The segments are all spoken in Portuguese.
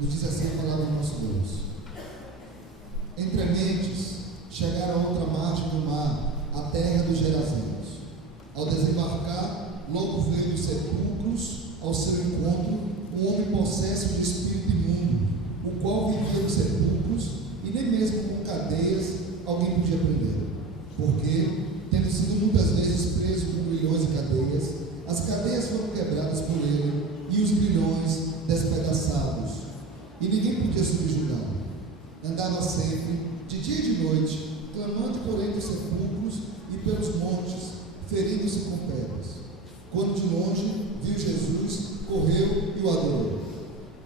Nos diz assim a palavra do nosso Deus: entre mentes chegaram a outra margem do mar, a terra dos Gerazenos. Ao desembarcar, logo veio dos sepulcros ao seu encontro um homem possesso de espírito imundo, o qual vivia nos sepulcros, e nem mesmo com cadeias alguém podia prender, porque, tendo sido muitas vezes preso com grilhões e cadeias, as cadeias foram quebradas por ele e os grilhões despedaçados, e ninguém podia subjugá-lo. Andava sempre, de dia e de noite, clamando por entre os sepulcros e pelos montes, ferindo-se com pedras. Quando de longe viu Jesus, correu e o adorou,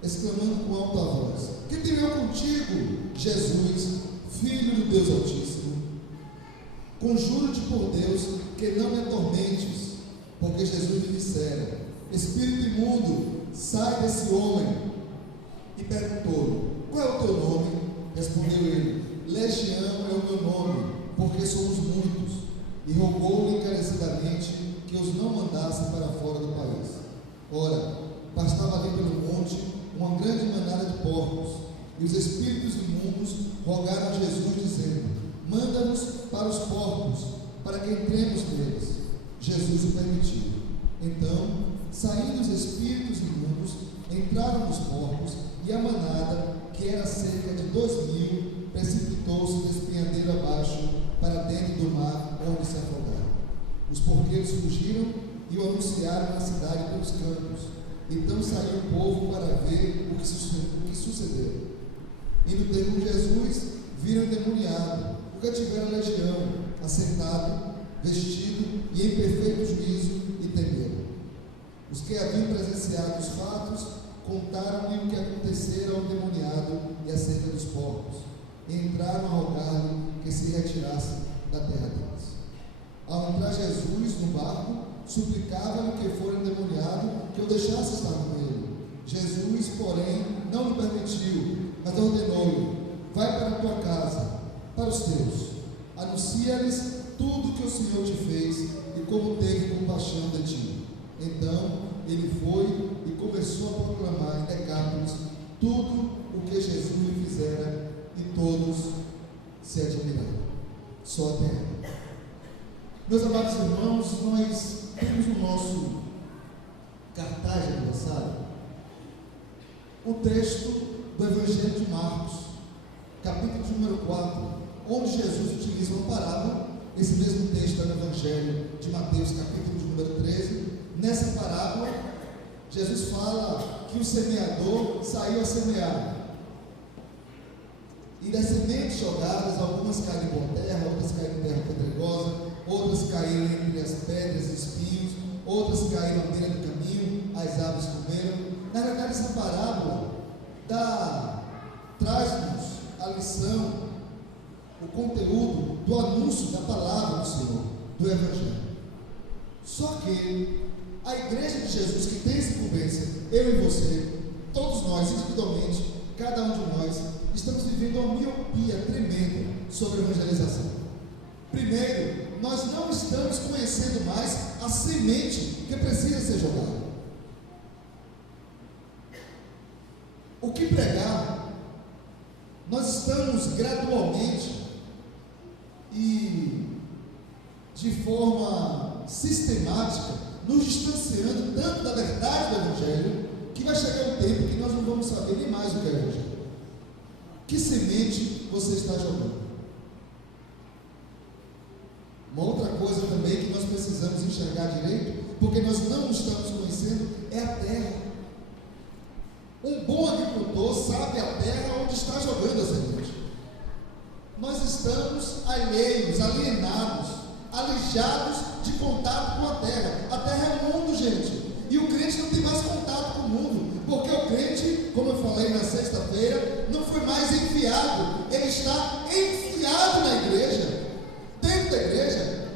exclamando com alta voz: que tenho eu contigo, Jesus, Filho do Deus Altíssimo? Conjuro-te por Deus que não me atormentes, porque Jesus lhe dissera: espírito imundo, sai desse homem. E perguntou-lhe: qual é o teu nome? Respondeu ele: Legião é o meu nome, porque somos muitos. E rogou-lhe encarecidamente que os não mandasse para fora do país. Ora, pastava ali pelo monte uma grande manada de porcos, e os espíritos imundos rogaram a Jesus, dizendo: manda-nos para os porcos, para que entremos neles. Jesus o permitiu. Então, saindo os espíritos imundos, entraram nos porcos, e a manada, que era cerca de 2.000, precipitou-se despenhadeiro abaixo, para dentro do mar, onde se afogaram. Os porqueiros fugiram e o anunciaram na cidade pelos campos. Então saiu o povo para ver o que sucedeu. Indo ter com Jesus, viram endemoniado, o cativeiro a legião, assentado, vestido e em perfeito juízo, e temeram. Os que haviam presenciado os fatos contaram-lhe o que acontecera ao endemoniado e acerca dos porcos, e entraram a rogar-lhe que se retirasse da terra deles. Ao entrar Jesus no barco, suplicava-lhe que fora endemoniado que o deixasse estar com ele. Jesus, porém, não lhe permitiu, mas ordenou-lhe: vai para a tua casa, para os teus, anuncia-lhes tudo o que o Senhor te fez e como teve compaixão de ti. Então ele foi e começou a proclamar em Decápolis tudo o que Jesus lhe fizera, e todos se admiraram. Só até aí. Meus amados irmãos, nós temos no nosso cartaz de aniversário o texto do Evangelho de Marcos, capítulo de número 4, onde Jesus utiliza uma parábola. Esse mesmo texto é no Evangelho de Mateus, capítulo de número 13. Nessa parábola, Jesus fala que o semeador saiu a semear, e das sementes jogadas, algumas caíram em boa terra, outras caíram em terra pedregosa, outras caíram entre as pedras e espinhos, outras caíram à beira do caminho, as aves comeram. Na verdade, essa parábola traz-nos a lição, o conteúdo do anúncio da palavra do Senhor, do Evangelho. Só que a igreja de Jesus, que tem essa incumbência, eu e você, todos nós individualmente, cada um de nós, estamos vivendo uma miopia tremenda sobre a evangelização. Primeiro, nós não estamos conhecendo mais a semente que precisa ser jogada. O que pregar, nós estamos gradualmente e de forma sistemática nos distanciando tanto da verdade do Evangelho, que vai chegar um tempo que nós não vamos saber nem mais o que é o Evangelho. Que semente você está jogando? Uma outra coisa também que nós precisamos enxergar direito, porque nós não estamos conhecendo, é a terra. Um bom agricultor sabe a terra onde está jogando a semente. Nós estamos alheios, alienados, alijados de contato com a terra. A terra é o mundo, gente. E o crente não tem mais contato com o mundo, porque o crente, como eu falei na sexta-feira, não foi mais enviado, ele está enfiado na igreja, dentro da igreja,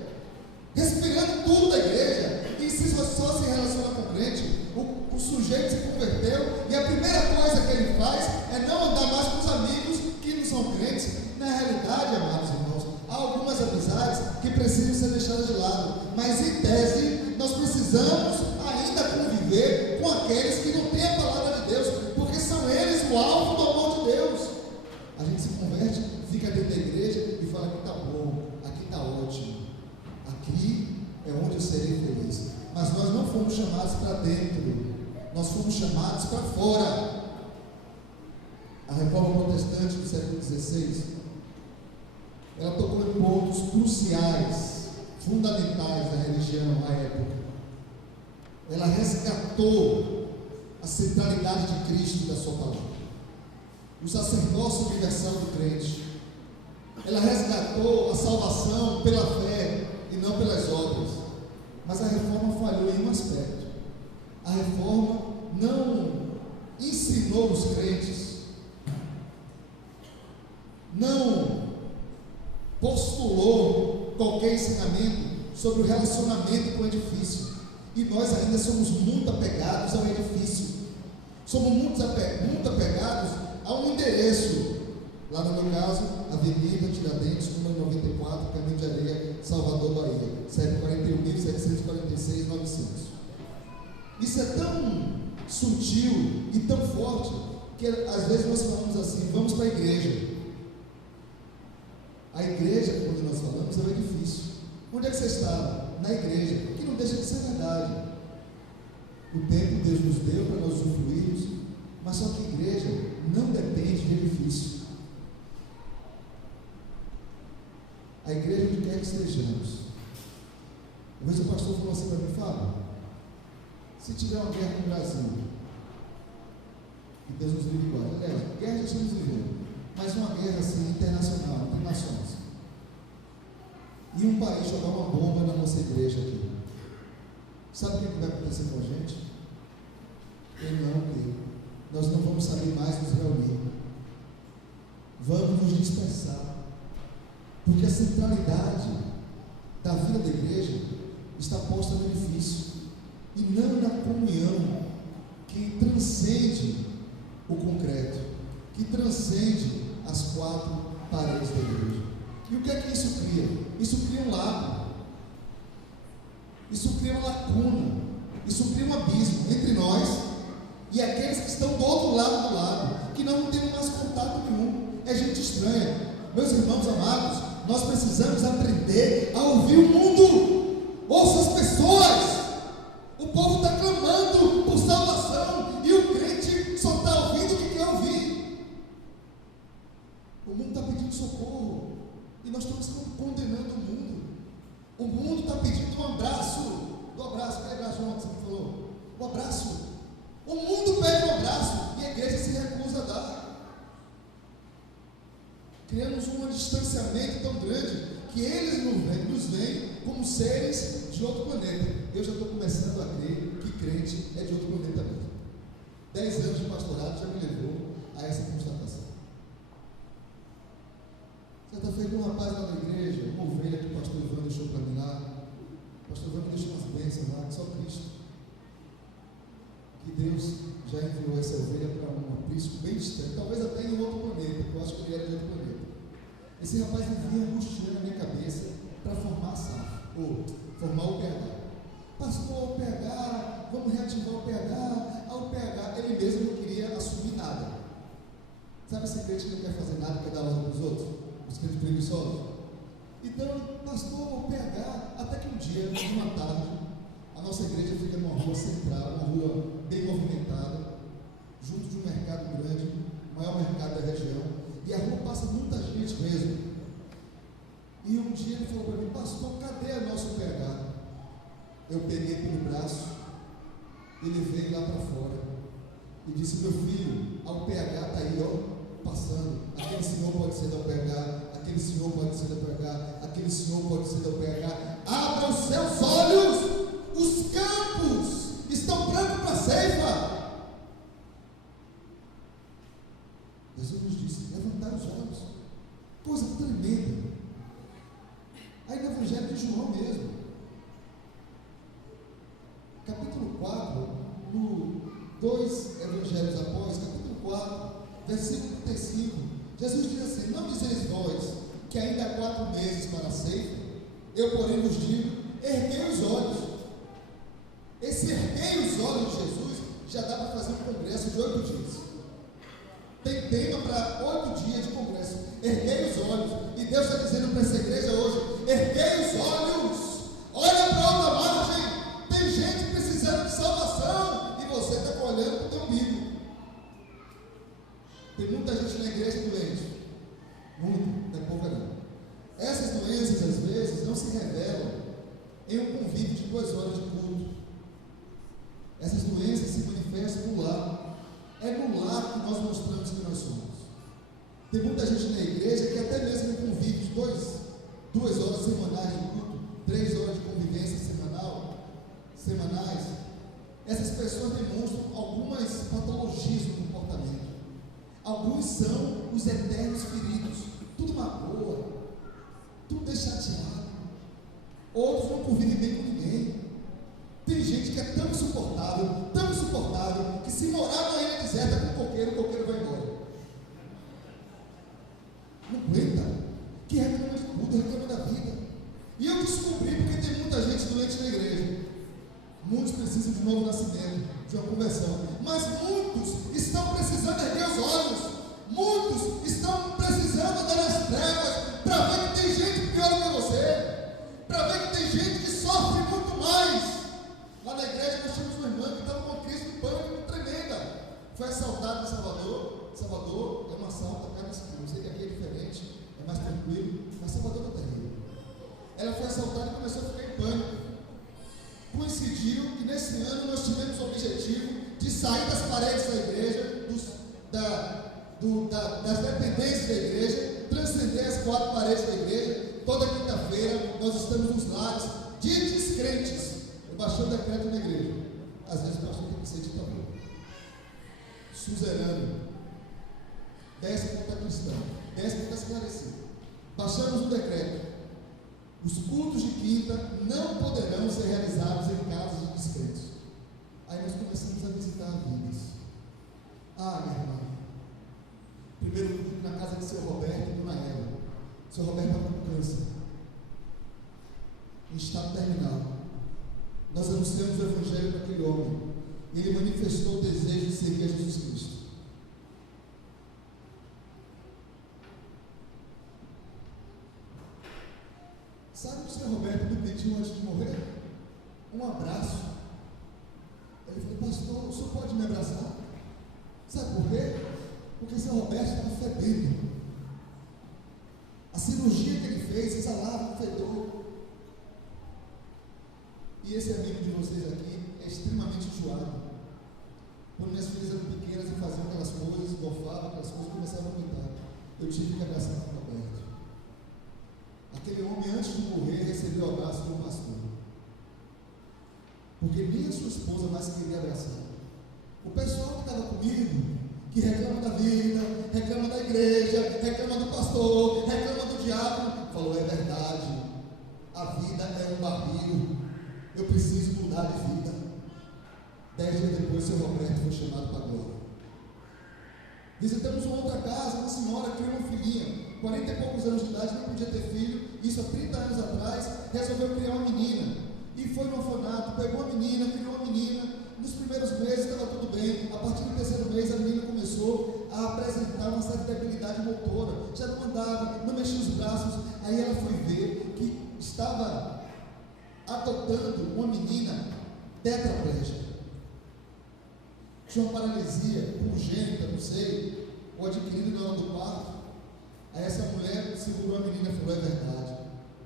respirando tudo da igreja. E se só se relaciona com o crente, o sujeito se converteu, e a primeira coisa que ele faz é não andar mais com os amigos que não são crentes. Na realidade, amados irmãos, há algumas amizades que precisam ser deixadas de lado, mas em tese nós precisamos ainda conviver com aqueles que não têm a palavra de Deus, porque são eles o alvo fica dentro da igreja e fala: aqui está bom, aqui está ótimo, aqui é onde eu serei feliz. Mas nós não fomos chamados para dentro, nós fomos chamados para fora. A reforma protestante do século XVI, ela tocou em pontos cruciais, fundamentais da religião à época. Ela resgatou a centralidade de Cristo e da sua palavra, o sacerdócio universal do crente. Ela resgatou a salvação pela fé e não pelas obras. Mas a reforma falhou em um aspecto. A reforma não ensinou os crentes, não postulou qualquer ensinamento sobre o relacionamento com o edifício. E nós ainda somos muito apegados ao edifício, somos muito apegados a um endereço. Lá no meu caso, Avenida Tiradentes, número 94, Caminho de Areia, Salvador, Bahia, CEP 41.746.900. Isso é tão sutil e tão forte que às vezes nós falamos assim: vamos para a igreja. A igreja, quando nós falamos, é o edifício. Onde é que você está? Na igreja, que não deixa de ser verdade. O tempo Deus nos deu para nós usufruirmos, mas só que a igreja não depende de edifício. A igreja, onde quer que estejamos. Uma vez o pastor falou assim para mim: Fábio, se tiver uma guerra no Brasil, que Deus nos livre igual, aliás, guerra já estamos vivendo, mas uma guerra assim internacional, entre nações, e um país jogar uma bomba na nossa igreja aqui, sabe o que vai acontecer com a gente? Nós não vamos saber mais nos reunir, vamos nos dispersar, porque a centralidade da vida da igreja está posta no edifício e não na comunhão que transcende o concreto, que transcende as quatro paredes da igreja. E o que é que isso cria? Isso cria um lago, isso cria uma lacuna, isso cria um abismo entre nós e aqueles que estão do outro lado do lago, que não têm mais contato nenhum, é gente estranha. Meus irmãos amados, nós precisamos aprender a ouvir o mundo. Ouça as pessoas. O povo está clamando por salvação e o crente só está ouvindo o que quer ouvir. O mundo está pedindo socorro e nós estamos condenando o mundo. O mundo está pedindo um abraço. Do abraço, aquele abraço que você falou, o abraço. O mundo pede um abraço e a igreja se recusa a dar. Criamos um distanciamento tão grande que eles nos veem como seres de outro planeta. Eu já estou começando a crer que crente é de outro planeta mesmo. 10 anos de pastorado já me levou a essa constatação. Certa feita, um rapaz lá na igreja, uma ovelha que o pastor Ivan deixou para mim lá. O pastor Ivan me deixou umas bênçãos lá, que só Cristo. Que Deus já enviou essa ovelha para um aprisco bem distante, talvez até em outro planeta, porque eu acho que ele era de outro planeta. Esse rapaz vivia angustiando a minha cabeça para formar a SAF, ou formar o PH. Pastor, o PH, vamos reativar o PH. O PH, ele mesmo não queria assumir nada. Sabe esse crente que não quer fazer nada, quer dar ordem para os outros? Os crentes preguiçosos? Então, pastor, o PH, até que um dia, numa tarde, a nossa igreja fica numa rua central, uma rua bem movimentada, junto de um mercado grande, o maior mercado da região. E a rua passa muita gente mesmo. E um dia ele falou para mim: pastor, cadê o nosso PH? Eu peguei pelo braço, ele veio lá para fora e disse: meu filho, o PH está aí, ó, passando. Aquele senhor pode ser da PH, aquele senhor pode ser da PH, aquele senhor pode ser da PH. Abra os seus olhos, os campos estão brancos para a ceifa. Jesus nos disse: levantar os olhos, coisa tremenda. Aí no Evangelho de João mesmo, capítulo 4, no 2 Evangelhos após, capítulo 4, versículo 35, Jesus diz assim: não dizeis vós que ainda há 4 meses para a ceifa? Eu, porém, vos digo, erguei os olhos. Esse erguei os olhos de Jesus já dá para fazer um congresso de 8 dias. Tem tema para 8 dias de congresso. Erguei os olhos. E Deus está dizendo para essa igreja hoje: erguei os olhos. Olha para outra margem. Tem gente precisando de salvação. E você está olhando para o teu umbigo. Tem muita gente na igreja doente. Muito, não é pouca não. Essas doenças às vezes não se revelam em um convívio de 2 horas de culto. Essas doenças se manifestam no lar. É no lar que nós mostramos que nós somos. Tem muita gente na igreja que até mesmo em convívio de 2 horas semanais de culto, 3 horas de convivência semanais, essas pessoas demonstram algumas patologias no comportamento. Alguns são os eternos feridos, tudo magoa, tudo é chateado. Outros não convivem bem com ninguém. Tem gente que é tão insuportável, que se morar na ilha deserta com o coqueiro vai embora. Não aguenta, que reclama de tudo, reclama da vida. E eu descobri porque tem muita gente doente na igreja. Muitos precisam de novo nascimento, de uma conversão. Mas muitos estão precisando erguer os olhos. Muitos estão precisando andar nas trevas para ver que tem gente pior do que você. Para ver que tem gente que sofre muito mais. Lá na igreja nós tínhamos uma irmã que estava com uma crise de pânico tremenda. Foi assaltada em Salvador. Salvador é um assalto a cada esquina. Eu sei que aqui é diferente, é mais tranquilo, mas Salvador está terrível. Ela foi assaltada e começou a ficar em pânico. Coincidiu que nesse ano nós tivemos o objetivo de sair das paredes da igreja, das dependências da igreja, transcender as 4 paredes da igreja. Toda quinta-feira nós estamos nos lares de descrentes. Eu baixei o decreto na igreja. Às vezes o pastor tem que ser ditador. Suzerano. Desce para estar cristão. Desce para estar esclarecido. Baixamos o decreto. Os cultos de quinta não poderão ser realizados em casas de descrentes. Aí nós começamos a visitar vidas. Minha irmã. Primeiro culto na casa de seu Roberto e dona Ela. Seu Roberto estava com câncer, em estado terminal. Nós anunciamos o evangelho para aquele homem. E ele manifestou o desejo de seguir a Jesus Cristo. Sabe o que o senhor Roberto me pediu antes de morrer? Um abraço. Ele falou: pastor, o senhor pode me abraçar? Sabe por quê? Porque o senhor Roberto estava fedendo. A cirurgia que ele fez exalava um fedor. E esse amigo de vocês aqui é extremamente enjoado. Quando minhas filhas eram pequenas e faziam aquelas coisas, golfavam aquelas coisas, começavam a vomitar. Eu tive que abraçar o Roberto. Aquele homem, antes de morrer, recebeu o abraço de um pastor. Porque nem a sua esposa mais queria abraçar. O pessoal que estava comigo, que reclama da vida, reclama da igreja, reclama do pastor, reclama do diabo, falou: é verdade, a vida é um barril, eu preciso mudar de vida. 10 dias depois, seu Roberto foi chamado para a glória. Visitamos uma outra casa, uma senhora criou uma filhinha, 40 e poucos anos de idade, não podia ter filho, isso há 30 anos atrás, resolveu criar uma menina, e foi no orfanato, pegou a menina, criou uma menina. Nos primeiros meses estava tudo bem. A partir do 3º mês a menina começou a apresentar uma certa debilidade motora, já não andava, não mexia os braços. Aí ela foi ver que estava adotando uma menina tetraplégica, tinha uma paralisia congênita, não sei, ou adquirida na hora do parto. Aí essa mulher segurou a menina e falou: é verdade,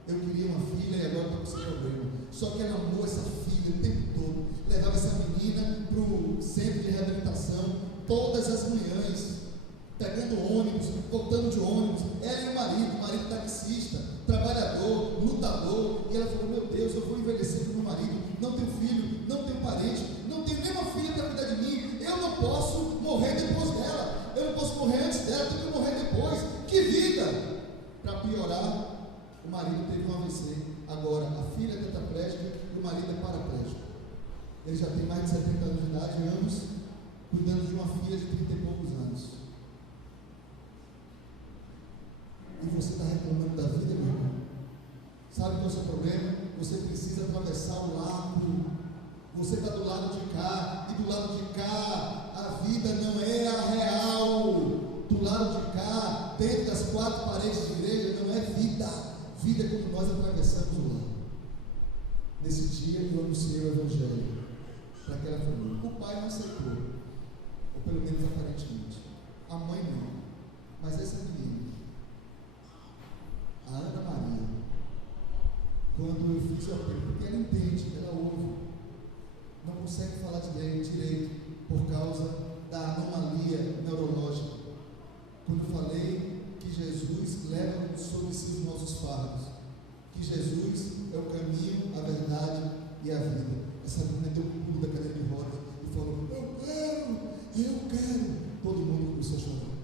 eu queria uma filha e agora estou com esse problema. Só que ela amou essa filha o tempo todo, levava essa menina para o centro de reabilitação todas as manhãs, pegando ônibus, voltando de ônibus, ela e o marido taxista, trabalhador, lutador. E ela falou: meu Deus, eu vou envelhecer com meu marido, não tenho filho, não tenho parente, não tenho nenhuma filha para cuidar de mim, eu não posso morrer depois dela, eu não posso morrer antes dela, eu tenho que morrer depois. Que vida! Para piorar, o marido teve um AVC. Agora a filha é tetraplégica e o marido é paraplégico. Ele já tem mais de 70 anos de idade, ambos cuidando de uma filha de 30 e poucos anos. E você está reclamando da vida, meu irmão? Sabe qual é o seu problema? Você precisa atravessar o lago. Você está do lado de cá, e do lado de cá a vida não é a real. Vida é quando nós atravessamos o lar. Nesse dia eu anunciei o Evangelho para aquela família. O pai não aceitou, ou pelo menos aparentemente. A mãe não. Mas essa menina, a Ana Maria, quando eu fiz o apelo, porque ela entende, ela ouve, não consegue falar direito por causa da anomalia neurológica. Quando eu falei que Jesus leva sobre si os nossos fardos, que Jesus é o caminho, a verdade e a vida. Essa menina deu um pulo da cadeira de rodas e falou: eu quero. Todo mundo começou a chorar.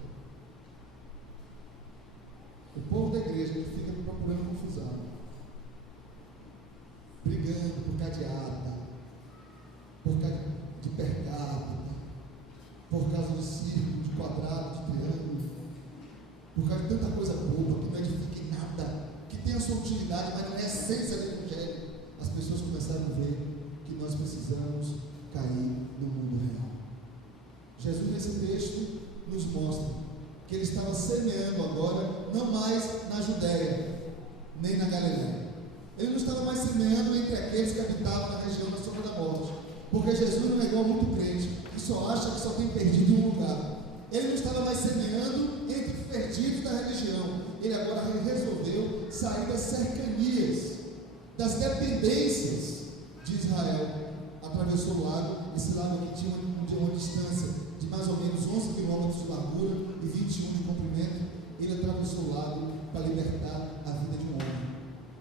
O povo da igreja que fica procurando confusão, brigando por causa de ata, por causa de per capita, por causa de círculo, de quadrado, de triângulo, por causa de tanta coisa boba que não edifica em nada, que tem a sua utilidade, mas não é a essência do Evangelho. As pessoas começaram a ver que nós precisamos cair no mundo real. Jesus, nesse texto, nos mostra que ele estava semeando agora, não mais na Judéia, nem na Galileia. Ele não estava mais semeando entre aqueles que habitavam na região da sombra da morte, porque Jesus não é igual a muito crente, que só acha que só tem perdido em um lugar. Ele não estava mais semeando entre os perdidos da religião. Ele agora resolveu sair das cercanias, das dependências de Israel. Atravessou o lago. Esse lago aqui tinha uma distância de mais ou menos 11 quilômetros de largura e 21 de comprimento. Ele atravessou o lago para libertar a vida de um homem.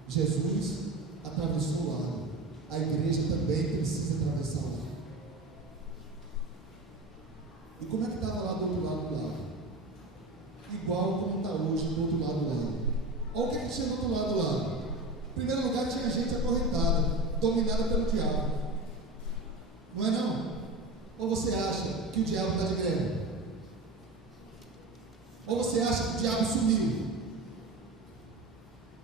Jesus atravessou o lago. A igreja também precisa atravessar o lago. E como é que estava lá do outro lado do lago? Igual como está hoje do outro lado do lago. Olha o que tinha do outro lado do lago. Em primeiro lugar, tinha gente acorrentada, dominada pelo diabo. Não é não? Ou você acha que o diabo está de greve? Ou você acha que o diabo sumiu?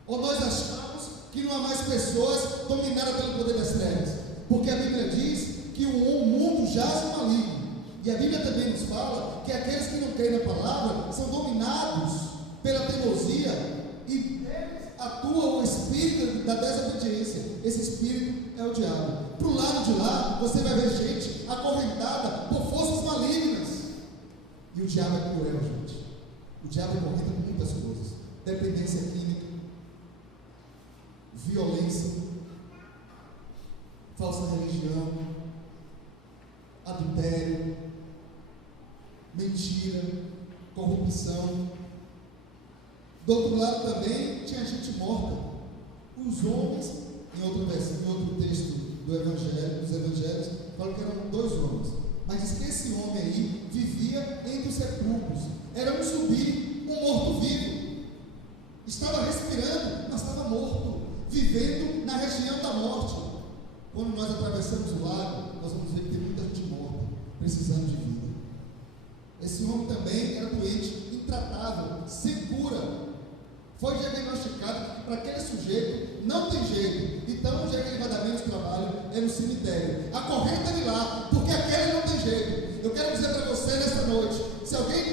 Ou nós achamos que não há mais pessoas dominadas pelo poder das trevas? Porque a Bíblia diz que o mundo jaz no maligno. E a Bíblia também nos fala que aqueles que não creem na palavra são dominados pela teimosia e deles atua o espírito da desobediência. Esse espírito é o diabo. Para o lado de lá, você vai ver gente acorrentada por forças malignas. E o diabo é cruel, gente. O diabo acorrenta com muitas coisas: dependência química, violência, falsa religião, adultério, mentira, corrupção. Do outro lado também tinha gente morta. Os homens, em outro texto do Evangelho, dos Evangelhos, falam que eram 2 homens. Mas diz que esse homem aí vivia entre os sepulcros. Era um zumbi, um morto-vivo. Estava respirando, mas estava morto, vivendo na região da morte. Quando nós atravessamos o lago, nós vamos ver que tem muita gente morta, precisando de vida. Esse homem também era doente, intratável, sem cura. Foi diagnosticado que para aquele sujeito não tem jeito. Então, onde é que ele vai dar menos trabalho? É no cemitério. Acorrenta ele lá, porque aquele não tem jeito. Eu quero dizer para você nessa noite,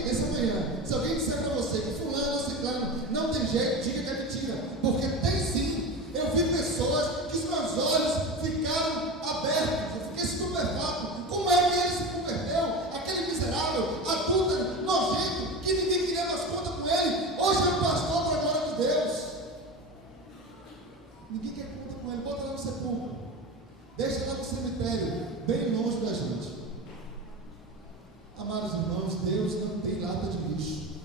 nessa manhã, se alguém disser para você que fulano ou ciclano não tem jeito, diga que é mentira, porque tem sim. Eu vi pessoas que os meus olhos ficaram abertos, eu fiquei estupefato. Como é que ele se converteu? Aquele miserável, adúltero, nojento, que ninguém queria mais conta com ele, hoje é um pastor para a glória de Deus. Ninguém quer conta com ele, bota lá no sepulcro, deixa lá no cemitério, bem longe da gente. Amados irmãos, Deus não tem lata de lixo.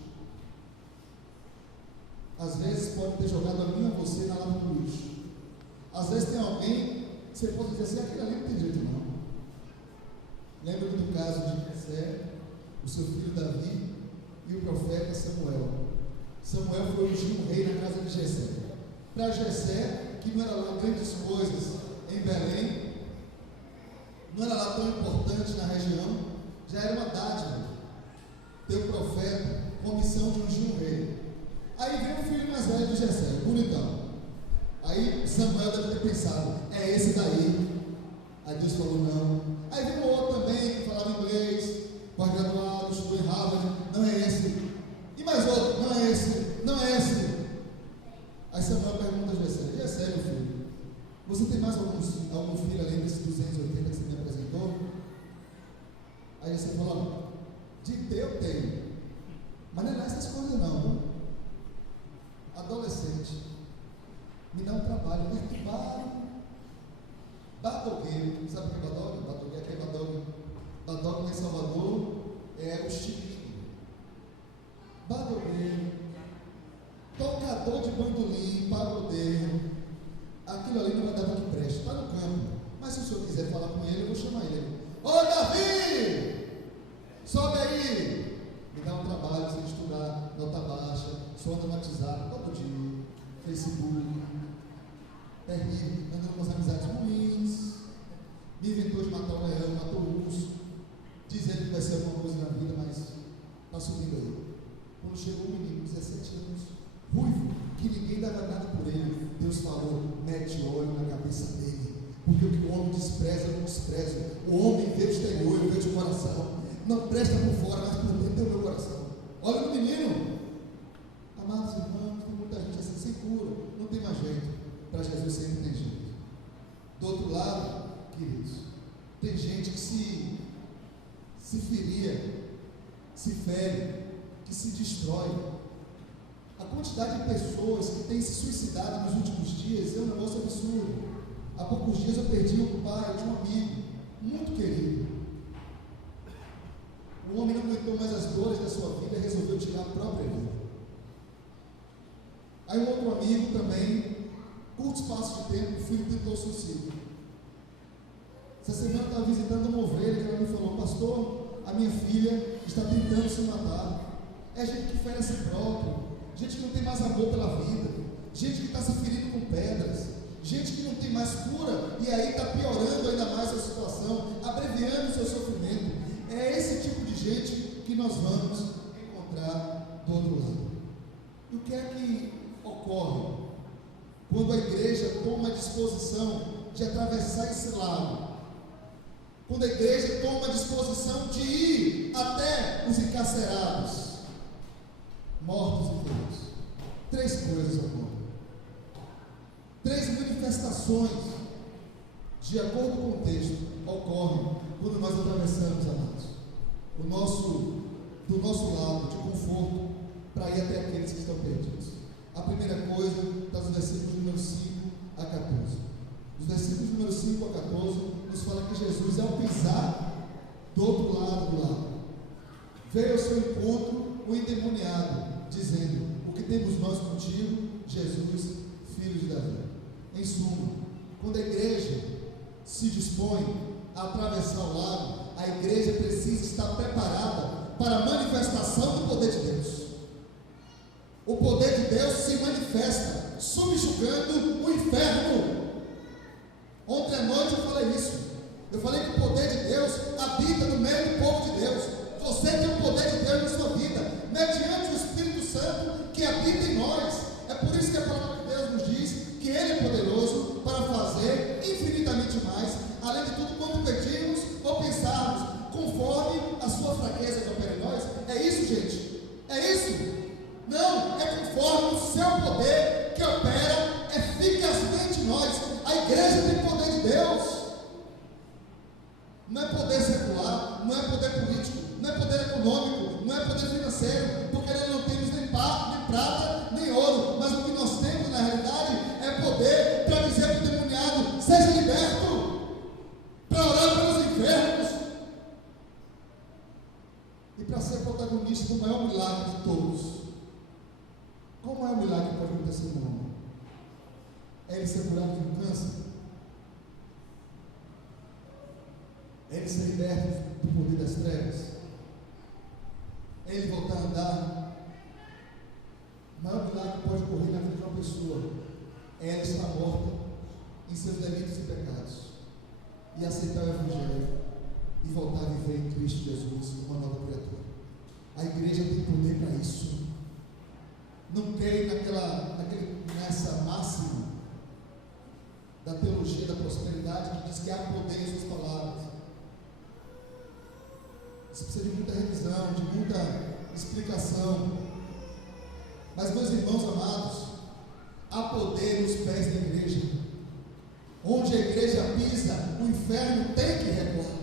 Às vezes pode ter jogado a mim ou você na lata do lixo. Às vezes tem alguém que você pode dizer assim: aquele ali não tem jeito não. Lembra-me do caso de Jessé, o seu filho Davi e o profeta Samuel. Samuel foi ungir um rei na casa de Jessé. Para Jessé, que não era lá grandes coisas em Belém, não era lá tão importante na região, já era uma dádiva ter um profeta com a missão de ungir um rei. Aí veio o filho mais velho de Jessé, bonitão. Aí Samuel deve ter pensado: é esse daí. Aí Deus falou: não. Aí veio um outro também que falava inglês, pós-graduado, estudou em Harvard: não é esse. E mais outro: não é esse, não é esse. Aí Samuel perguntou: Você tem mais algum filho além desses 280 que você me apresentou? Aí você falou: de ter eu tenho, mas não é nessas coisas não, viu? Adolescente, me dá um trabalho perturbado, badogueiro. Sabe o que é badogue? Badogue aqui é badogue. Badogue lá em Salvador é o estilingue. Badogueiro, tocador de bandolim, pagodeiro. Aquilo ali não vai dar para que preste, está no campo. Mas se o senhor quiser falar com ele, eu vou chamar ele. Ô Davi, sobe aí. Me dá um trabalho sem estudar, nota baixa, só anda no WhatsApp todo dia, Facebook, terrível, andando com as amizades ruins, me inventou de matar o leão, matou o urso, dizendo que vai ser alguma coisa na vida, mas está subindo aí. Quando chegou um menino, 17 anos, ruivo, que ninguém dava nada por ele, Deus falou: mete óleo na cabeça dele, porque o que o homem despreza, eu não desprezo. O homem vê o exterior, eu vejo o coração. Não presta por fora, mas por dentro é o meu coração. Olha no menino. Amados irmãos, tem muita gente assim sem cura, não tem mais jeito. Para Jesus sempre tem jeito. Do outro lado, queridos, tem gente que se feria, se fere, que se destrói. A quantidade de pessoas que têm se suicidado nos últimos dias é um negócio absurdo. Há poucos dias eu perdi o pai de um amigo muito querido. O homem não aguentou mais as dores da sua vida e resolveu tirar a própria vida. Aí um outro amigo também, curto espaço de tempo, o filho tentou suicídio. Essa semana eu estava visitando uma ovelha que ela me falou: pastor, a minha filha está tentando se matar. É gente que fere a si próprio, gente que não tem mais amor pela vida, gente que está se ferindo com pedras, gente que não tem mais cura e aí está piorando ainda mais a situação, abreviando o seu sofrimento. É esse tipo de gente que nós vamos encontrar do outro lado. E o que é que ocorre quando a igreja toma a disposição de atravessar esse lago? Quando a igreja toma a disposição de ir até os encarcerados, mortos e vivos. Três coisas ocorrem. Três manifestações, de acordo com o texto, ocorrem quando nós atravessamos, amados, do nosso lado de conforto para ir até aqueles que estão perdidos. A primeira coisa está nos versículos número 5 a 14. Os versículos número 5 a 14 nos fala que Jesus, ao pisar do outro lado do lago, veio ao seu encontro o endemoniado, dizendo: o que temos nós contigo, Jesus, filho de Davi? Em suma, quando a igreja se dispõe a atravessar o lago, a igreja precisa estar preparada para a manifestação do poder de Deus. O poder de Deus se manifesta subjugando o inferno. Ontem à noite eu falei isso. Eu falei que o poder de Deus habita no meio do povo de Deus. Você tem o poder de Deus na sua vida, mediante o Espírito Santo que habita em nós. É por isso que a palavra de Deus nos diz que Ele é poderoso para fazer infinitamente mais, além de tudo quanto pedirmos ou pensarmos, conforme a sua fraqueza que opera em nós. É isso, gente? É isso? Não, é conforme o seu poder que opera eficazmente em nós. A igreja tem poder de Deus. Não é poder secular, não é poder político, não é poder econômico, não é poder financeiro, porque nós não temos nem prata, nem ouro, mas o que nós temos na realidade é poder para dizer para o endemoniado: seja liberto, para orar pelos enfermos e para ser protagonista do maior milagre de todos. Qual o maior milagre que pode acontecer no homem? É ele ser curado de um câncer? É ele ser liberto do poder das trevas? É ele voltar a andar? O maior milagre que pode ocorrer na vida de uma pessoa é ela estar morta em seus delitos e pecados e aceitar o Evangelho e voltar a viver em Cristo Jesus, uma nova criatura. A igreja tem poder para isso. Não creio nessa máxima da teologia da prosperidade que diz que há poder em suas palavras. Isso precisa de muita revisão, de muita explicação. Mas, meus irmãos amados, há poder nos pés da igreja. Onde a igreja pisa, o inferno tem que recuar.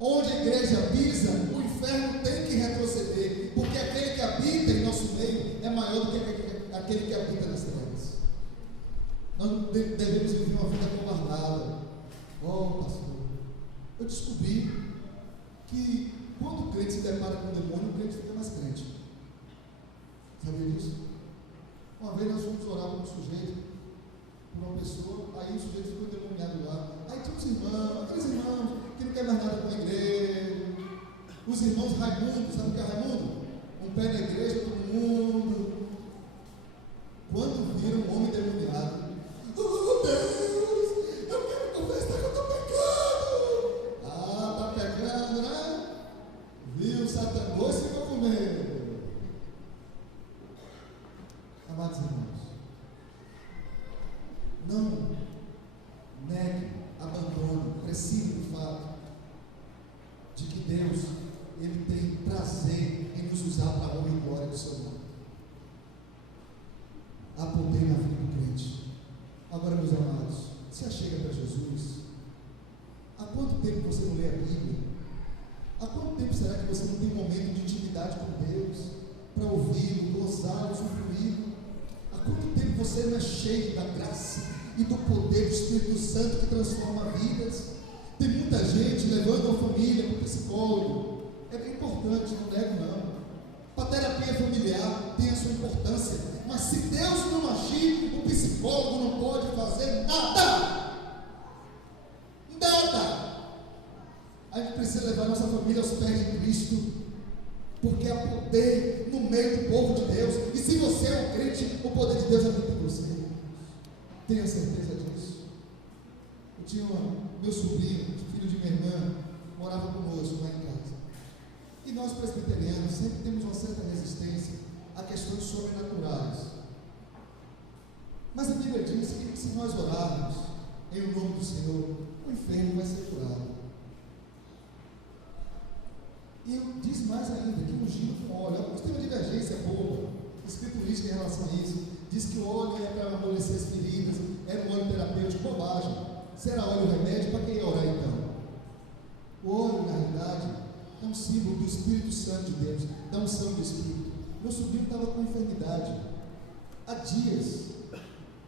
Onde a igreja pisa, o inferno tem que retroceder, porque aquele que habita em nosso meio é maior do que aquele que habita nas trevas. Nós devemos viver uma vida governada. Oh, pastor, eu descobri que quando o crente se depara com o demônio, o crente fica mais crente. Sabia disso? Uma vez nós fomos orar com um sujeito, por uma pessoa, aí o sujeito ficou endemoniado lá. Aí tinha uns irmãos, aqueles irmãos que não querem mais nada com a igreja, os irmãos Raimundo, sabe o que é Raimundo? Um pé na igreja, todo mundo. Quando viram um homem endemoniado, oh Deus, eu quero confessar que eu estou pecando. Ah, está pecando, né? Viu, Satanás ficou com medo. Amados irmãos, não negue, abandone, precise do fato de que Deus, Ele tem prazer em nos usar para a honra e glória do seu nome. Há poder na vida do crente. Agora, meus amados, se achega para Jesus. Há quanto tempo você não lê a Bíblia? Há quanto tempo será que você não tem um momento de intimidade com Deus, para ouvi-lo, gozá-lo, usufruí-lo? Há quanto tempo você não é cheio da graça e do poder do Espírito Santo que transforma vidas? Tem muita gente levando a família para o psicólogo. É bem importante, não nego não. A terapia familiar tem a sua importância, mas se Deus não agir, o psicólogo não pode fazer nada. Nada. A gente precisa levar nossa família aos pés de Cristo, porque há poder no meio do povo de Deus. E se você é um crente, o poder de Deus habita em você. Tenha certeza disso. Eu tinha meu sobrinho, filho de minha irmã, morava conosco lá em casa. E nós presbiterianos sempre temos uma certa resistência a questões sobrenaturais. Mas a Bíblia diz que se nós orarmos em o nome do Senhor, o enfermo vai ser curado. E diz mais ainda que ungido com óleo. Alguns têm uma divergência boa, escriturística em relação a isso. Diz que o óleo é para amolecer as feridas, era um óleo terapêutico, bobagem. Será óleo remédio? Para quem orar então? O óleo, na realidade, é um símbolo do Espírito Santo de Deus, da unção do Espírito. Meu sobrinho estava com enfermidade há dias,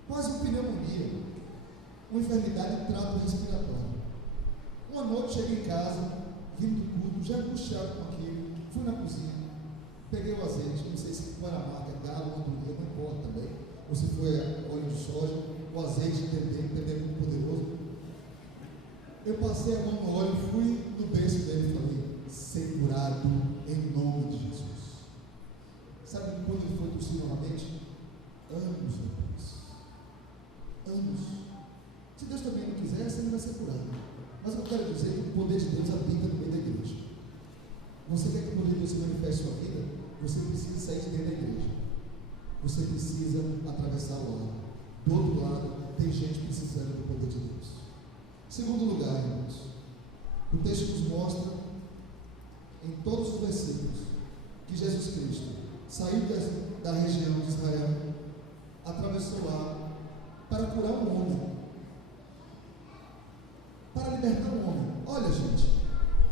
quase uma pneumonia, uma enfermidade de trato respiratório. Uma noite cheguei em casa, vindo do culto, já angustiado com aquilo, fui na cozinha, peguei o azeite, não sei se foi a marca, galo, não importa também, ou se foi óleo de soja, o azeite, entender muito poderoso. Eu passei a mão no óleo, fui no berço dele e falei: ser curado em nome de Jesus. Sabe quando ele foi tossir novamente? Anos depois. Anos. Se Deus também não quiser, você não vai ser curado. Mas eu quero dizer que o poder de Deus habita no meio da igreja. Você quer que o poder de Deus se manifeste na sua vida? Você precisa sair de dentro da igreja. Você precisa atravessar o lado. Do outro lado, tem gente precisando do poder de Deus. Segundo lugar, irmãos, o texto nos mostra em todos os versículos que Jesus Cristo saiu da região de Israel, atravessou lá para curar um homem, para libertar um homem. Olha, gente,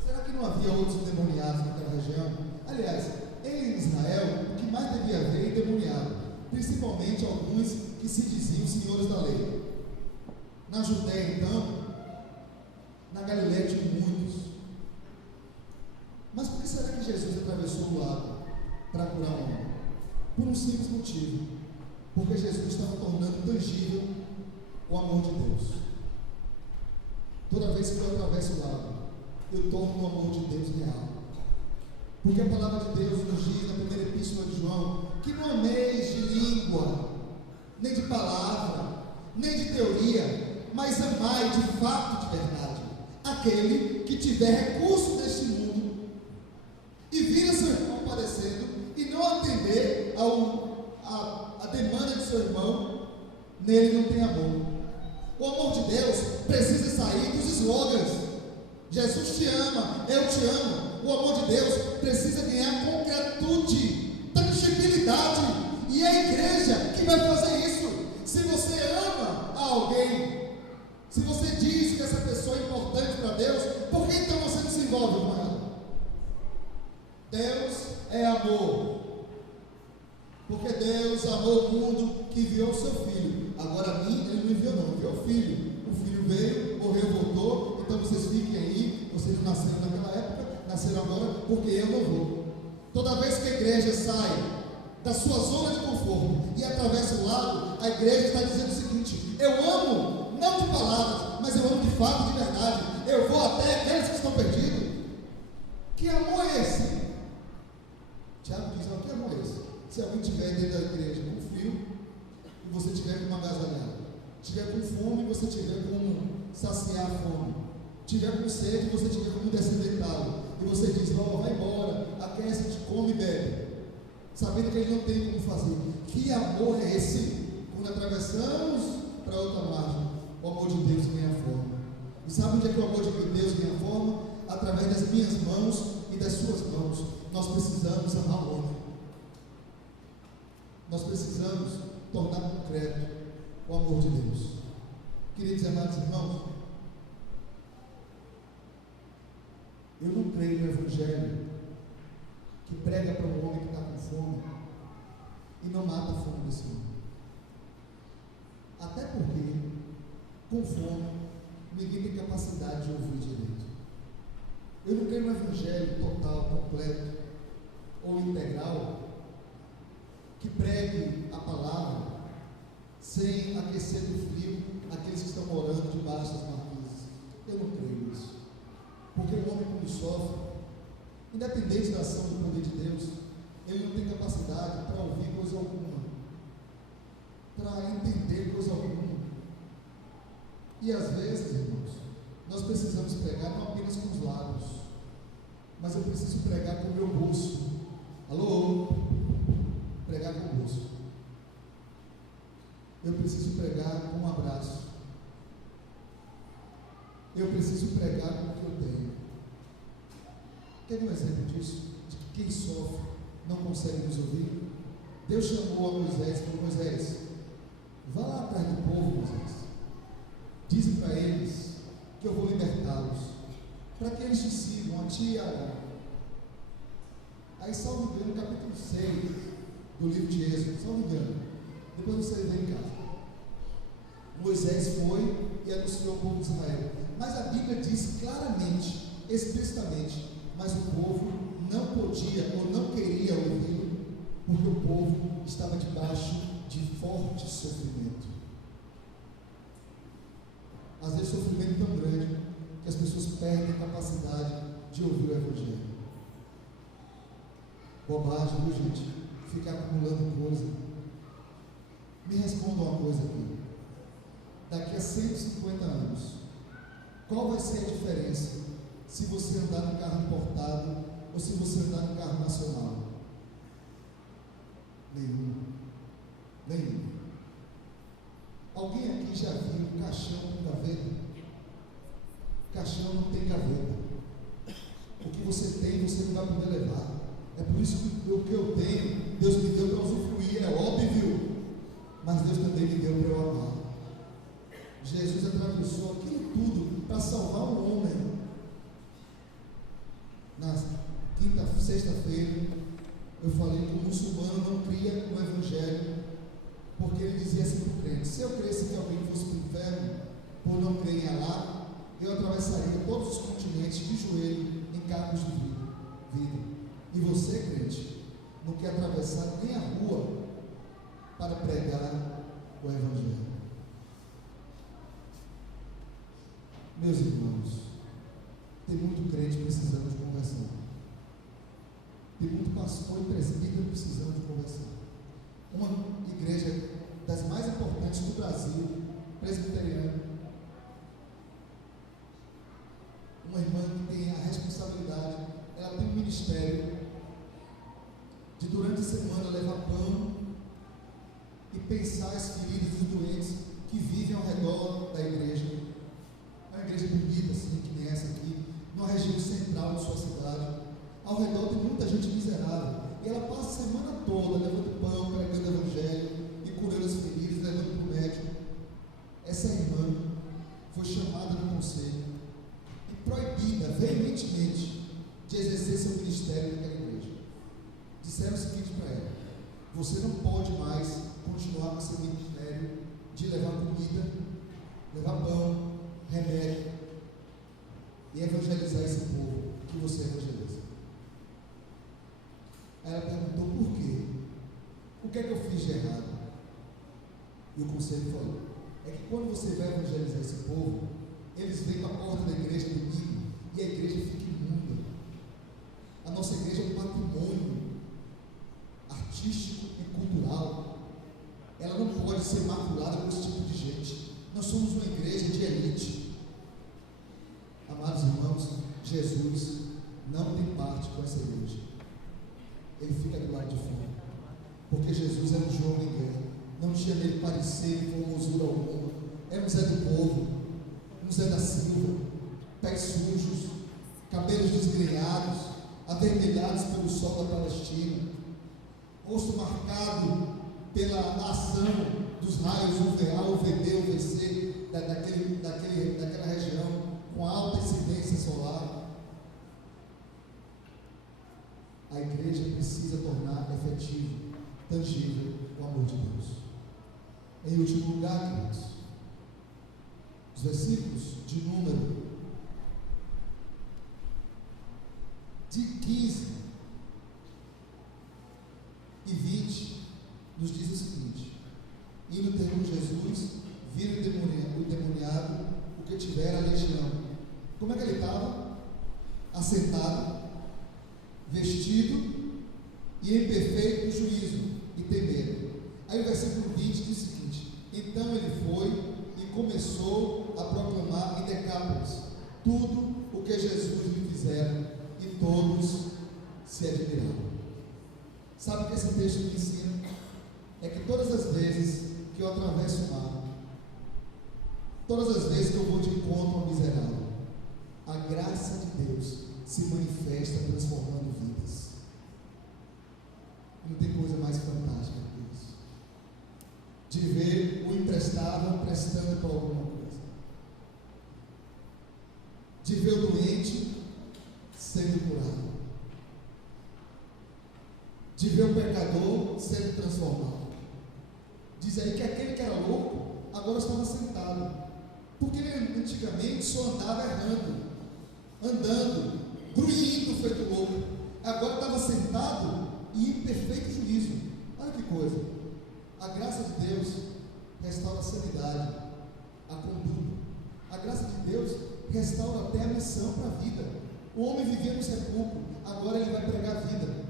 será que não havia outros endemoniados naquela região? Aliás, em Israel, o que mais devia haver é endemoniado, principalmente alguns que se diziam senhores da lei. Na Judéia, então, na Galiléia tinha muitos. Mas por que será que Jesus atravessou o lago para curar um homem? Por um simples motivo: porque Jesus estava tornando tangível o amor de Deus. Toda vez que eu atravesso o lago, eu torno o amor de Deus real. Porque a palavra de Deus nos diz na primeira epístola de João que não ameis de língua, nem de palavra, nem de teoria, mas amai de fato de verdade aquele que tiver recurso neste mundo e vira seu irmão padecendo e não atender a demanda de seu irmão, nele não tem amor. O amor de Deus precisa sair dos slogans: Jesus te ama, eu te amo. O amor de Deus precisa ganhar concretude, tangibilidade, e é a igreja que vai fazer isso. Se você ama alguém, Se você diz que essa pessoa é importante para Deus, por que então você não se envolve com ela? Deus é amor. Porque Deus amou o mundo que enviou o seu Filho. Agora a mim, Ele não enviou não, enviou o Filho. O Filho veio, morreu, voltou. Então vocês fiquem aí. Vocês não nasceram naquela época, nasceram agora, porque eu não vou. Toda vez que a igreja sai da sua zona de conforto e atravessa o lago, a igreja está dizendo o seguinte: eu amo, não de palavras, mas eu amo de fato, de verdade. Eu vou até aqueles que estão perdidos. Que amor é esse? Tiago diz: que amor é esse? Se alguém estiver dentro da igreja com frio e você estiver com uma agasalhada, estiver com fome e você estiver como saciar a fome, estiver com sede e você estiver como descendentá-lo, e você diz: vai embora, aquece-te, come e bebe, sabendo que ele não tem como fazer. Que amor é esse? Quando atravessamos para outra margem, o amor de Deus ganha forma. E sabe onde é que o amor de Deus ganha forma? Através das minhas mãos e das suas mãos. Nós precisamos amar o homem. Nós precisamos tornar concreto o amor de Deus. Queridos e amados irmãos, eu não creio no Evangelho que prega para um homem que está com fome e não mata a fome desse homem. Até porque, com fome, ninguém tem capacidade de ouvir direito. Eu não creio no Evangelho total, completo ou integral que pregue a palavra sem aquecer do frio aqueles que estão morando debaixo das marquises. Eu não creio nisso. Porque o homem, quando sofre, independente da ação do poder de Deus, ele não tem capacidade para ouvir coisa alguma, para entender coisa alguma. E às vezes, irmãos, nós precisamos pregar não apenas com os lábios, mas eu preciso pregar com o meu bolso. Alô? Pregar com o bolso. Eu preciso pregar com um abraço. Eu preciso pregar com o que eu tenho. Quer ver um exemplo disso? De que quem sofre não consegue nos ouvir? Deus chamou a Moisés e falou: Moisés, vá lá atrás do povo, Moisés. Dize para eles que eu vou libertá-los, para que eles te sigam, a ti e a Arão. Aí, salvo engano, no capítulo 6 do livro de Êxodo, salvo engano, depois vocês veem em casa, Moisés foi e anunciou ao povo de Israel. Mas a Bíblia diz claramente, explicitamente: mas o povo não podia ou não queria ouvi-lo, porque o povo estava debaixo de forte sofrimento. Às vezes sofrimento tão grande que as pessoas perdem a capacidade de ouvir o Evangelho. Bobagem, viu, gente? Ficar acumulando coisa. Me responda uma coisa aqui. Daqui a 150 anos, qual vai ser a diferença se você andar no carro importado ou se você andar no carro nacional? Nenhum. Alguém aqui já viu um caixão com gaveta? Caixão não tem gaveta. O que você tem, você não vai poder levar. É por isso que o que eu tenho, Deus me deu para usufruir, é óbvio, mas Deus também me deu para eu amar. Jesus atravessou aquilo tudo para salvar um homem. Na sexta-feira, eu falei que o muçulmano não cria no Evangelho, porque ele dizia assim para o crente: se eu cresce que alguém fosse para o inferno por não crer em Alá, eu atravessaria todos os continentes de joelho em carros de vida. E você, crente, não quer atravessar nem a rua para pregar o Evangelho. Meus irmãos, tem muito crente precisando de conversão. Tem muito pastor e presbítero precisando de conversão. Uma igreja das mais importantes do Brasil, presbiteriana, uma irmã que tem a responsabilidade, ela tem um ministério de durante a semana levar pão e pensar as feridas dos doentes que vivem ao redor da igreja. É uma igreja bonita, assim, que nem essa aqui, numa região central de sua cidade. Ao redor tem muita gente miserável. E ela passa a semana toda levando pão, pregando o Evangelho e curando as feridas, levando para o médico. Essa irmã foi exercer seu ministério naquela igreja. Disseram o seguinte para ela: você não pode mais continuar com seu ministério de levar comida, levar pão, remédio e evangelizar esse povo que você evangeliza. Aí ela perguntou por quê? O que é que eu fiz de errado? E o conselho falou: é que quando você vai evangelizar esse povo, eles vêm na porta da igreja domingo e a igreja fica imunda. A nossa igreja é um patrimônio artístico e cultural. Ela não pode ser maculada por esse tipo de gente. Nós somos uma igreja de elite. Amados irmãos, Jesus não tem parte com essa igreja. Ele fica do lado de fora, porque Jesus era um João ninguém, não tinha nele parecer e formosura alguma. Era um Zé do povo, um Zé da Silva, pés sujos, cabelos desgrenhados, avermelhados pelo sol da Palestina, rosto marcado pela ação dos raios UVA, UVB, UVC daquela região, com alta incidência solar. A igreja precisa tornar efetivo, tangível o amor de Deus. Em último lugar, queridos, os versículos de número de 15 e 20 nos diz o seguinte: indo ter com Jesus, viram o demoniado, o que tivera a legião. Como é que ele estava? Assentado, vestido e em perfeito juízo, e temeram. Aí o versículo 20 diz o seguinte: então ele foi e começou a proclamar em Decápolis tudo o que Jesus lhe fizera, e todos se admiraram. Sabe o que esse texto me ensina? É que todas as vezes que eu atravesso o mar, todas as vezes que eu vou de encontro ao miserável, a graça de Deus se manifesta transformando vidas. Não tem coisa mais fantástica que isso, de ver o imprestável prestando para alguma coisa, de ver o doente sendo curado, de ver o pecador sendo transformado. Diz aí que aquele que era louco agora estava sentado, porque ele antigamente só andava errando, andando, gruindo feito louco. Agora estava sentado e em perfeito juízo. Olha que coisa! A graça de Deus restaura a sanidade, a conduta. A graça de Deus restaura até a missão para a vida. O homem vivia no sepulcro, agora ele vai pregar a vida.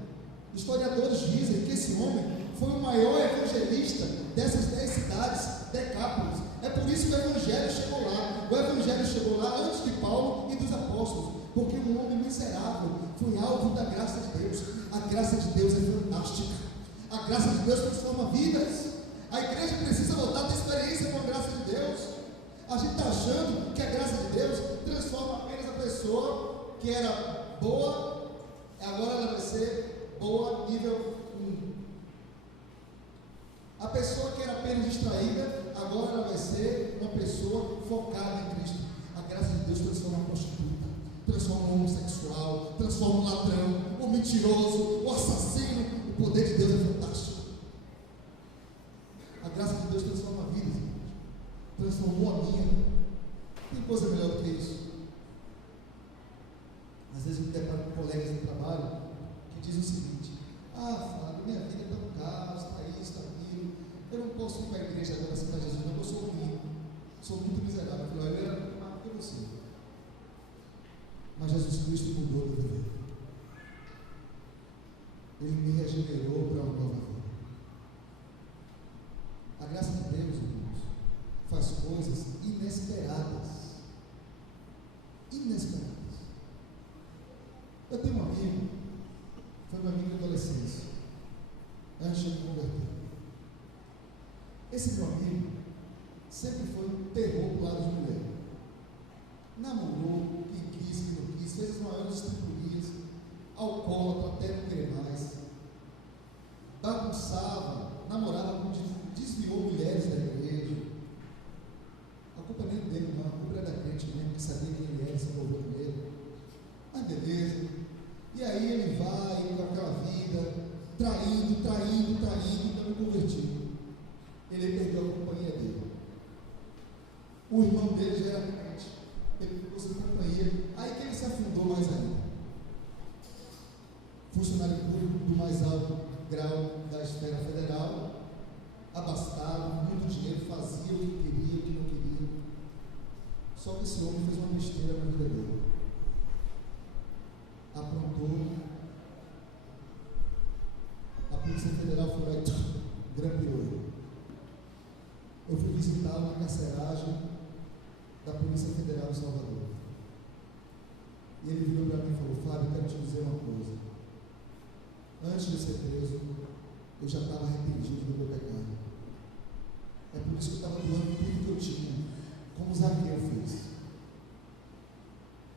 Historiadores dizem que esse homem foi o maior evangelista dessas 10 cidades, Decápolis. É por isso que o evangelho chegou lá. O evangelho chegou lá antes de Paulo e dos apóstolos, porque um homem miserável foi alvo da graça de Deus. A graça de Deus é fantástica. A graça de Deus transforma vidas. A igreja precisa voltar a ter experiência com a graça de Deus. A gente está achando que a graça de Deus transforma apenas a pessoa que era boa, agora ela vai ser boa nível 1. A pessoa que era apenas distraída, agora ela vai ser uma pessoa focada em Cristo. A graça de Deus transforma a prostituta, transforma o homossexual, transforma o ladrão, o mentiroso, o assassino. O poder de Deus é fantástico. A graça de Deus transforma vidas, irmãos. Transformou a minha. Tem coisa melhor do que isso. Às vezes eu me deparo com colegas de trabalho que dizem o seguinte: Fábio, minha vida está no caos, está isso, está aquilo. Eu não posso ir para a igreja agora aceitar Jesus, não, eu sou ruim, sou muito miserável. Eu falei: olha, eu era muito mais do que você. Mas Jesus Cristo mudou a minha vida. Ele me regenerou para uma nova vida. A graça de Deus, irmãos, faz coisas inesperadas. Inesperadas. Eu tenho um amigo, foi meu amigo de adolescência, antes de me converter. Esse meu amigo sempre foi um terror para o lado de mulher. Namorou, que quis, que não quis, fez as maiores estripulias, alcoólatra até não querer mais, bagunçava, namorava, desviou mulheres da igreja. A culpa nem dele, não, a culpa era da crente mesmo, que sabia quem ele era, se envolveu com ele. Mas beleza. E aí que esse homem fez uma besteira na vida dele. Aprontou. A Polícia Federal foi lá e grampeou ele. Eu fui visitá-lo na carceragem da Polícia Federal de Salvador. E ele virou para mim e falou: Fábio, eu quero te dizer uma coisa. Antes de ser preso, eu já estava arrependido do meu pecado. É por isso que eu estava doando tudo que eu tinha, como Zaqueu fez.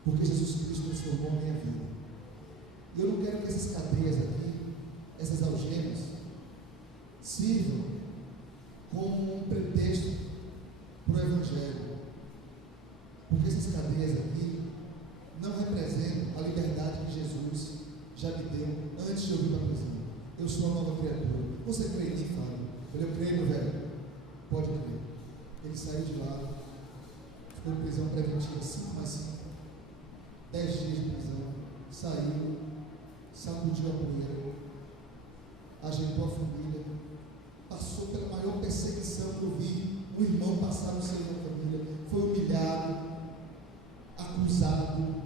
Porque Jesus Cristo transformou a minha vida. E eu não quero que essas cadeias aqui, essas algemas, sirvam como um pretexto para o Evangelho. Porque essas cadeias aqui não representam a liberdade que Jesus já me deu antes de eu vir para a prisão. Eu sou uma nova criatura. Você crê em mim, Fábio? Eu creio, meu velho. Pode crer. Ele saiu de lá, ficou em prisão preventiva 5 mais 5, 10 dias de prisão, saiu, sacudiu a poeira, ajeitou a família, passou pela maior perseguição que eu vi um irmão passar no seio da família, foi humilhado, acusado,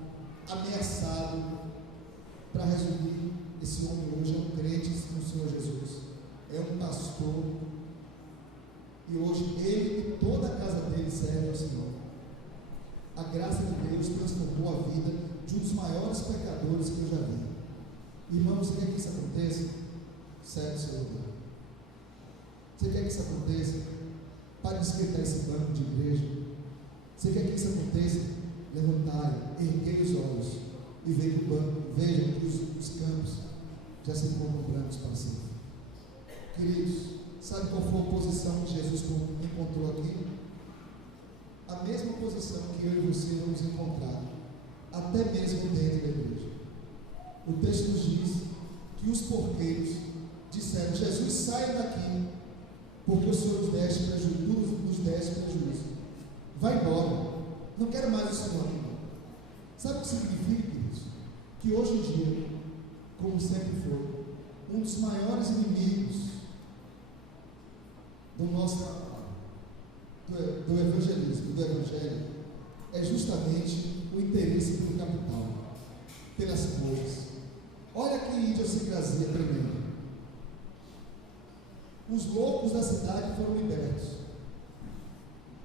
ameaçado. Para resumir, esse homem hoje é um crente no Senhor Jesus, é um pastor, e hoje ele e toda a casa dele servem ao Senhor. A graça de Deus transformou a vida de um dos maiores pecadores que eu já vi. Irmão, você quer que isso aconteça? Segue o seu lugar. Você quer que isso aconteça? Pare de esquentar esse banco de igreja. Você quer que isso aconteça? Levantai, erguei os olhos e vejam que os campos já se encontram brancos para sempre. Queridos, sabe qual foi a posição que Jesus encontrou aqui? A mesma posição que eu e você vamos encontrar, até mesmo dentro da igreja. O texto nos diz que os porqueiros disseram: Jesus, sai daqui, porque o Senhor nos deste prejuízo. Vai embora, não quero mais o Senhor aqui. Sabe o que significa, queridos? Que hoje em dia, como sempre foi, um dos maiores inimigos do nosso do evangelismo, do evangelho, é justamente o interesse pelo capital, pelas coisas. Olha que idiosincrasia tremenda. Os loucos da cidade foram libertos.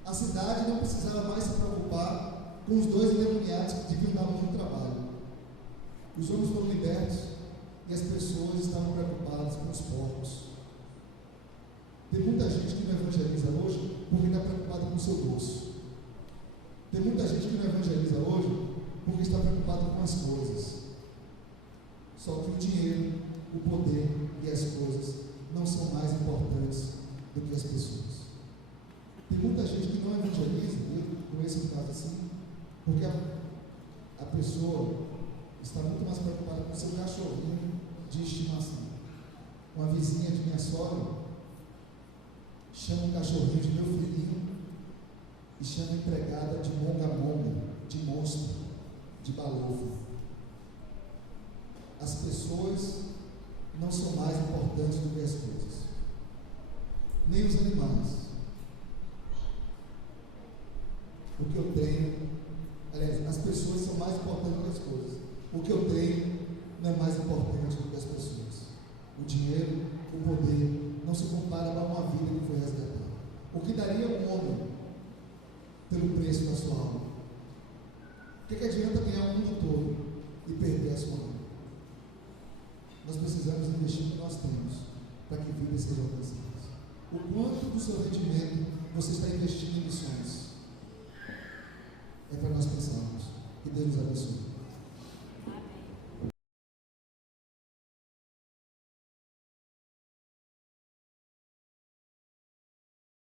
A cidade não precisava mais se preocupar com os 2 endemoniados que deviam dar muito trabalho. Os homens foram libertos e as pessoas estavam preocupadas com os porcos. Tem muita gente que não evangeliza hoje porque está preocupada com o seu bolso. Tem muita gente que não evangeliza hoje porque está preocupado com as coisas. Só que o dinheiro, o poder e as coisas não são mais importantes do que as pessoas. Tem muita gente que não evangeliza, eu conheço um caso assim, porque a pessoa está muito mais preocupada com o seu cachorrinho de estimação. Uma vizinha de minha sogra chama o cachorrinho de meu filhinho e chama a empregada de monga-monga, de monstro, de balofo. As pessoas não são mais importantes do que as coisas, nem os animais. O que eu tenho, aliás, as pessoas são mais importantes do que as coisas. O que eu tenho não é mais importante do que as pessoas. O dinheiro, o poder, não se compara a uma vida que foi resgatada. O que daria um homem pelo preço da sua alma? O que adianta ganhar o mundo todo e perder a sua alma? Nós precisamos investir no que nós temos para que vidas sejam alcançadas. O quanto do seu rendimento você está investindo em missões? É para nós pensarmos. Que Deus nos abençoe.